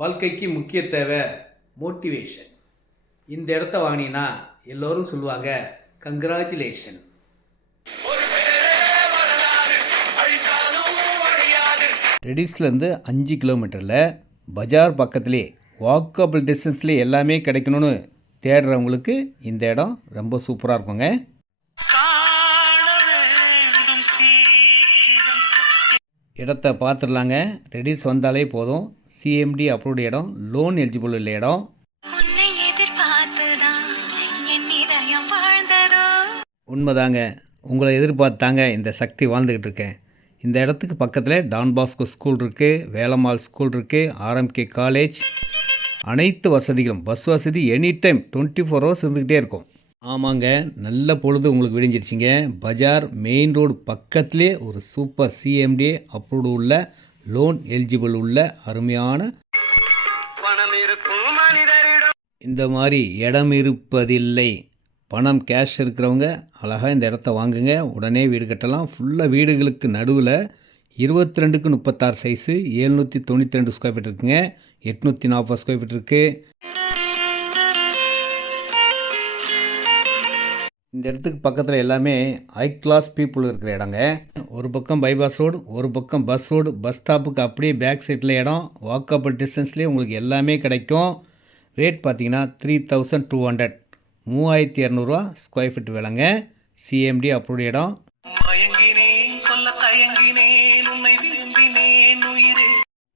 வாழ்க்கைக்கு முக்கிய தேவை மோட்டிவேஷன். இந்த இடத்த வாங்கினீங்கன்னா எல்லோரும் சொல்லுவாங்க கங்க்ராச்சுலேஷன். ரெடிஸ்லேருந்து 5 கிலோமீட்டரில் பஜார் பக்கத்துலேயே வாக்கபிள் டிஸ்டன்ஸ்லேயே எல்லாமே கிடைக்கணும்னு தேடுறவங்களுக்கு இந்த இடம் ரொம்ப சூப்பராக இருக்குங்க. இடத்த பார்த்துடலாங்க. ரெடிஸ் வந்தாலே போதும். சிஎம்டி அப்ரூவ்டு இடம், லோன் எலிஜிபிள் உள்ள இடம். உண்மைதாங்க, உங்களை எதிர்பார்த்தாங்க இந்த சக்தி வாழ்ந்துக்கிட்டு இருக்கேன். இந்த இடத்துக்கு பக்கத்தில் டான் பாஸ்கோ ஸ்கூல் இருக்குது, வேலம்மாள் ஸ்கூல் இருக்குது, ஆர்எம்கே காலேஜ், அனைத்து வசதிகளும், பஸ் வசதி எனி டைம் 24 ஹவர்ஸ் இருந்துக்கிட்டே இருக்கும். ஆமாங்க, நல்ல பொழுது உங்களுக்கு விடிஞ்சிருச்சிங்க. பஜார் மெயின் ரோடு பக்கத்துலேயே ஒரு சூப்பர் சிஎம்டி அப்ரூவ்டு உள்ள, லோன் எலிஜிபிள் உள்ள அருமையான இந்த மாதிரி இடம் இருப்பதில்லை. பணம் கேஷ் இருக்கிறவங்க அழகாக இந்த இடத்த வாங்குங்க. உடனே வீடு கட்டலாம். ஃபுல்லாக வீடுகளுக்கு நடுவில் 22க்கு 36 சைஸு 792 ஸ்கொயர் ஃபீட் இருக்குங்க. 840 ஸ்கொயர் ஃபீட் இருக்குது. இந்த இடத்துக்கு பக்கத்தில் எல்லாமே ஹை கிளாஸ் பீப்புள் இருக்கிற இடங்க. ஒரு பக்கம் பைபாஸ் ரோடு, ஒரு பக்கம் பஸ் ரோடு. பஸ் ஸ்டாப்புக்கு அப்படியே பேக் சைடில் இடம். வாக்கபிள் டிஸ்டன்ஸ்லேயே உங்களுக்கு எல்லாமே கிடைக்கும். ரேட் பார்த்தீங்கன்னா 3200, 3200 ஸ்கொயர் ஃபீட் விலைங்க. சிஎம்டி அப்ரூவ்டு இடம்.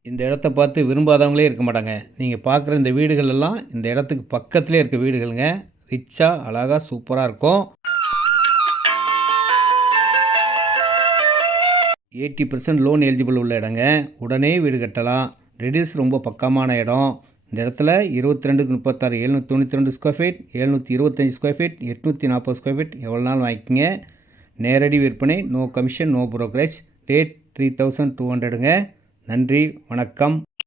இந்த இடத்த பார்த்து விரும்பாதவங்களே இருக்க மாட்டாங்க. நீங்கள் பார்க்குற இந்த வீடுகள் எல்லாம் இந்த இடத்துக்கு பக்கத்துலேயே இருக்க வீடுகளுங்க. ரிச்சாக அழகாக சூப்பராக இருக்கும். 80% லோன் எலிஜிபிள் உள்ள இடங்க. உடனே வீடு கட்டலாம். ரெடிஸ் ரொம்ப பக்கமான இடம். இந்த இடத்துல 22க்கு 36 792 square feet, 725 square feet, 840 square feet எவ்வளோ நாள் வாங்கிக்கோங்க. நேரடி விற்பனை, no commission, no brokerage. Rate 3200ங்க. நன்றி, வணக்கம்.